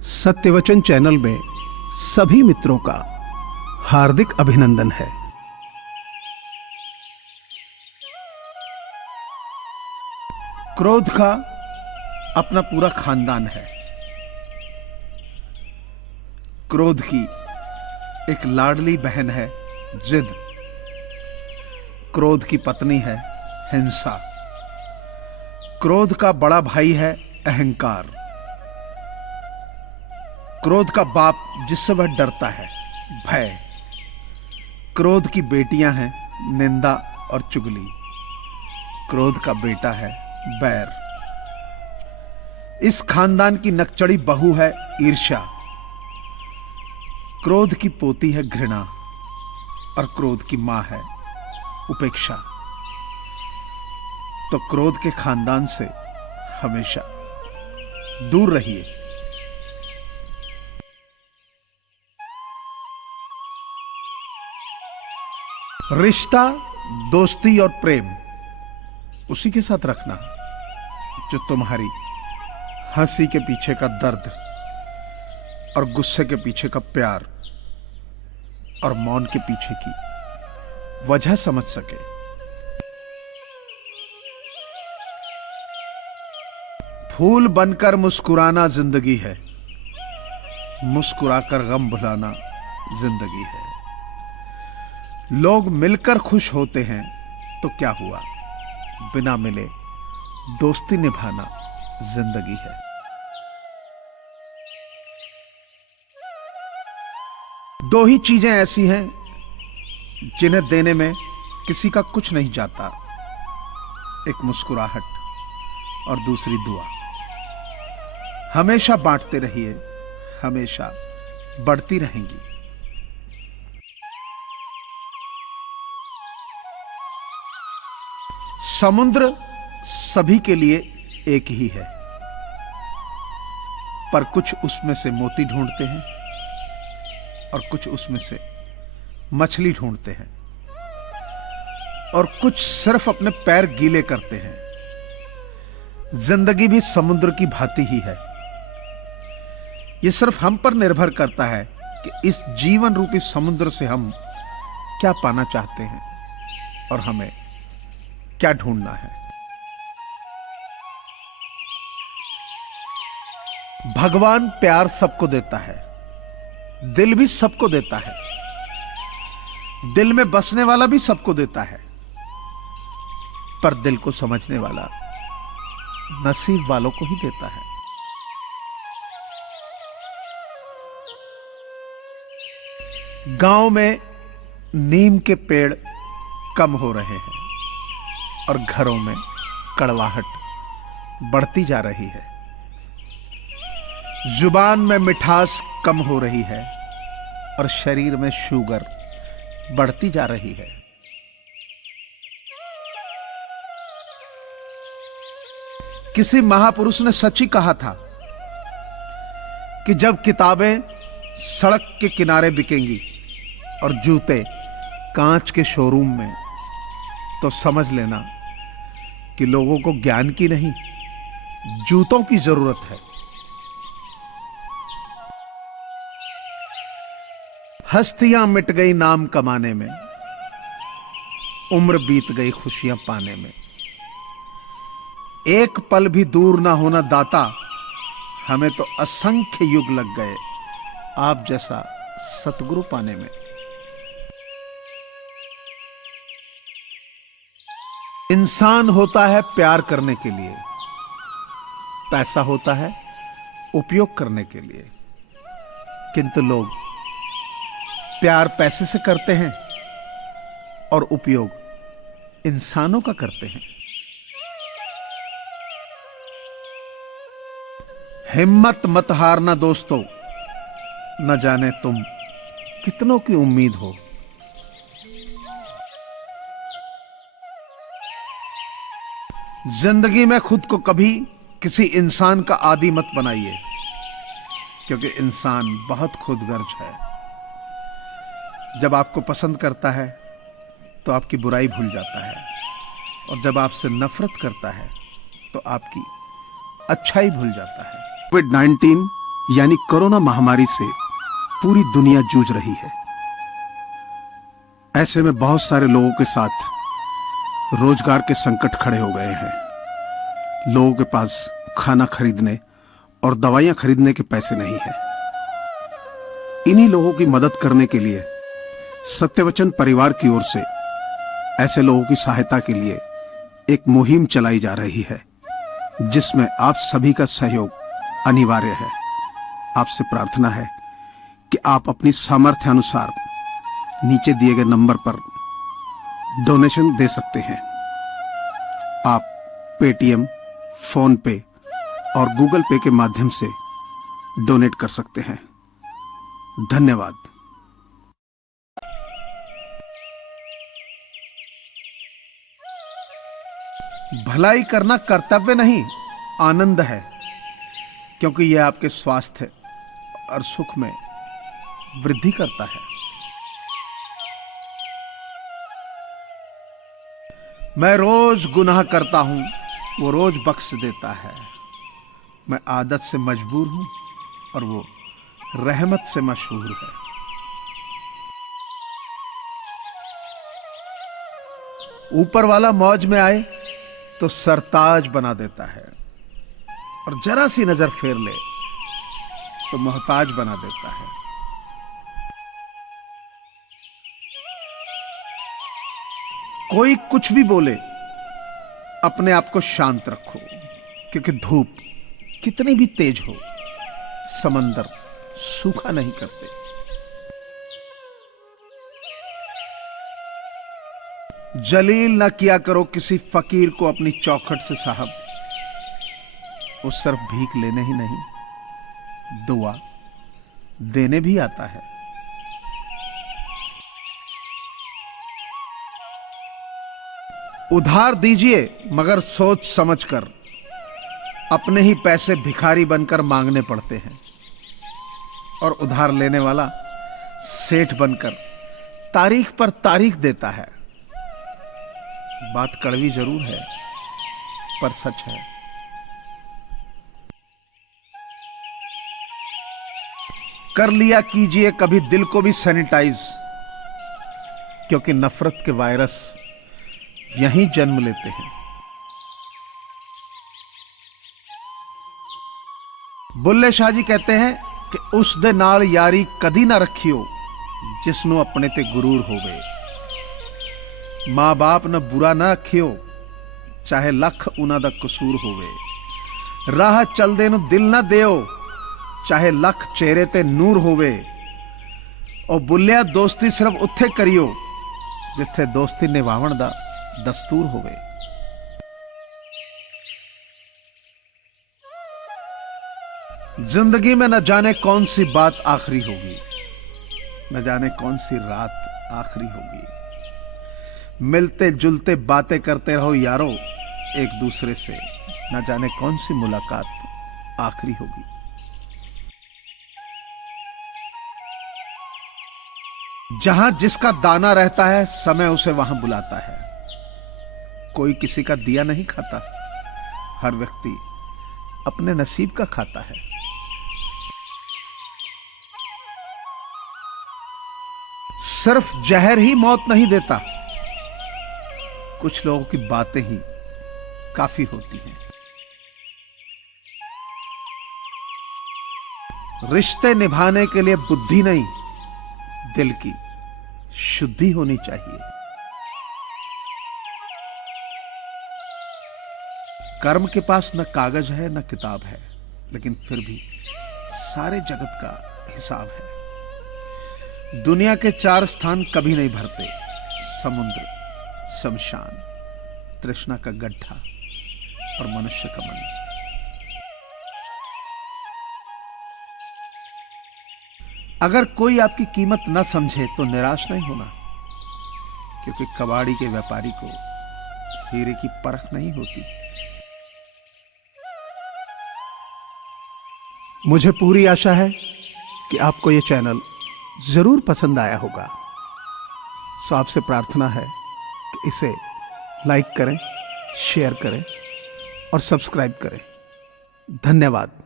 सत्यवचन channel में सभी मित्रों का हार्दिक अभिनंदन है। क्रोध का अपना पूरा खानदान है। क्रोध की एक लाडली बहन है जिद। क्रोध की पत्नी है हिंसा। क्रोध का बड़ा भाई है अहंकार। क्रोध का बाप जिससे वह डरता है भय। क्रोध की बेटियां हैं निंदा और चुगली। क्रोध का बेटा है बैर। इस खानदान की नकचड़ी बहू है ईर्ष्या। क्रोध की पोती है घृणा और क्रोध की मां है उपेक्षा। तो क्रोध के खानदान से हमेशा दूर रहिए। रिश्ता, दोस्ती और प्रेम उसी के साथ रखना जो तुम्हारी हंसी के पीछे का दर्द और गुस्से के पीछे का प्यार और मौन के पीछे की वजह समझ सके। फूल बनकर मुस्कुराना जिंदगी है, मुस्कुराकर गम भुलाना जिंदगी है। लोग मिलकर खुश होते हैं तो क्या हुआ, बिना मिले दोस्ती निभाना जिंदगी है। दो ही चीजें ऐसी हैं जिन्हें देने में किसी का कुछ नहीं जाता, एक मुस्कुराहट और दूसरी दुआ। हमेशा बांटते रहिए, हमेशा बढ़ती रहेंगी। समुद्र सभी के लिए एक ही है, पर कुछ उसमें से मोती ढूंढते हैं और कुछ उसमें से मछली ढूंढते हैं और कुछ सिर्फ अपने पैर गीले करते हैं। जिंदगी भी समुद्र की भांति ही है। यह सिर्फ हम पर निर्भर करता है कि इस जीवन रूपी समुद्र से हम क्या पाना चाहते हैं और हमें क्या ढूंढना है। भगवान प्यार सबको देता है, दिल भी सबको देता है, दिल में बसने वाला भी सबको देता है, पर दिल को समझने वाला नसीब वालों को ही देता है। गांव में नीम के पेड़ कम हो रहे हैं और घरों में कड़वाहट बढ़ती जा रही है। जुबान में मिठास कम हो रही है और शरीर में शुगर बढ़ती जा रही है। किसी महापुरुष ने सच ही कहा था कि जब किताबें सड़क के किनारे बिकेंगी और जूते कांच के शोरूम में, तो समझ लेना कि लोगों को ज्ञान की नहीं, जूतों की जरूरत है। हस्तियां मिट गई नाम कमाने में, उम्र बीत गई खुशियां पाने में। एक पल भी दूर ना होना दाता, हमें तो असंख्य युग लग गए आप जैसा सतगुरु पाने में। इंसान होता है प्यार करने के लिए, पैसा होता है उपयोग करने के लिए, किंतु लोग प्यार पैसे से करते हैं और उपयोग इंसानों का करते हैं। हिम्मत मत हारना दोस्तों, न जाने तुम कितनों की उम्मीद हो। जिंदगी में खुद को कभी किसी इंसान का आदी मत बनाइए, क्योंकि इंसान बहुत खुदगर्ज है। जब आपको पसंद करता है तो आपकी बुराई भूल जाता है, और जब आपसे नफरत करता है तो आपकी अच्छाई भूल जाता है। कोविड-19 यानी कोरोना महामारी से पूरी दुनिया जूझ रही है। ऐसे में बहुत सारे लोगों के साथ रोजगार के संकट खड़े हो गए हैं। लोगों के पास खाना खरीदने और दवाइयां खरीदने के पैसे नहीं हैं। इन्हीं लोगों की मदद करने के लिए सत्यवचन परिवार की ओर से ऐसे लोगों की सहायता के लिए एक मुहिम चलाई जा रही है, जिसमें आप सभी का सहयोग अनिवार्य है। आपसे प्रार्थना है कि आप अपनी सामर्थ्य अनुसार नीचे दिए गए नंबर पर डोनेशन दे सकते हैं। आप पेटीएम, फोन पे और गूगल पे के माध्यम से डोनेट कर सकते हैं। धन्यवाद। भलाई करना कर्तव्य नहीं, आनंद है, क्योंकि यह आपके स्वास्थ्य और सुख में वृद्धि करता है। मैं रोज गुनाह करता हूं, वो रोज बख्श देता है। मैं आदत से मजबूर हूं और वो रहमत से मशहूर है। ऊपर वाला मौज में आए तो सरताज बना देता है, और जरा सी नजर फेर ले तो मोहताज बना देता है। कोई कुछ भी बोले, अपने आप को शांत रखो, क्योंकि धूप कितनी भी तेज हो, समंदर सूखा नहीं करते। जलील ना किया करो किसी फकीर को अपनी चौखट से साहब। वो सिर्फ भीख लेने ही नहीं, दुआ देने भी आता है। उधार दीजिए, मगर सोच समझकर। अपने ही पैसे भिखारी बनकर मांगने पड़ते हैं, और उधार लेने वाला सेठ बनकर तारीख पर तारीख देता है। बात कड़वी जरूर है, पर सच है। कर लिया कीजिए कभी दिल को भी सैनिटाइज, क्योंकि नफरत के वायरस यहीं जन्म लेते हैं। बुल्ले शाह जी कहते हैं कि उस दे नाल यारी कदी ना रखियो जिसनु अपने ते गुरूर हो गए। मां बाप न बुरा ना रखियो, चाहे लख उन्हां दा कसूर होवे। राह चलदे नु दिल ना दियो, चाहे लख चेहरे ते नूर होवे। और बुल्लिया दोस्ती सिर्फ उत्थे करियो जिथे दोस्ती निभावण दा दस्तूर होवे। जिंदगी में न जाने कौन सी बात आखिरी होगी, न जाने कौन सी रात आखिरी होगी। मिलते जुलते बातें करते रहो यारो एक दूसरे से, न जाने कौन सी मुलाकात आखिरी होगी। जहां जिसका दाना रहता है, समय उसे वहां बुलाता है। कोई किसी का दिया नहीं खाता, हर व्यक्ति अपने नसीब का खाता है। सिर्फ जहर ही मौत नहीं देता, कुछ लोगों की बातें ही काफी होती हैं। रिश्ते निभाने के लिए बुद्धि नहीं, दिल की शुद्धि होनी चाहिए। कर्म के पास न कागज है न किताब है, लेकिन फिर भी सारे जगत का हिसाब है। दुनिया के 4 स्थान कभी नहीं भरते: समुद्र, शमशान, तृष्णा का गड्ढा और मनुष्य का मन। अगर कोई आपकी कीमत न समझे तो निराश नहीं होना, क्योंकि कबाड़ी के व्यापारी को हीरे की परख नहीं होती। मुझे पूरी आशा है कि आपको यह चैनल जरूर पसंद आया होगा। सो आपसे प्रार्थना है कि इसे लाइक करें, शेयर करें और सब्सक्राइब करें। धन्यवाद।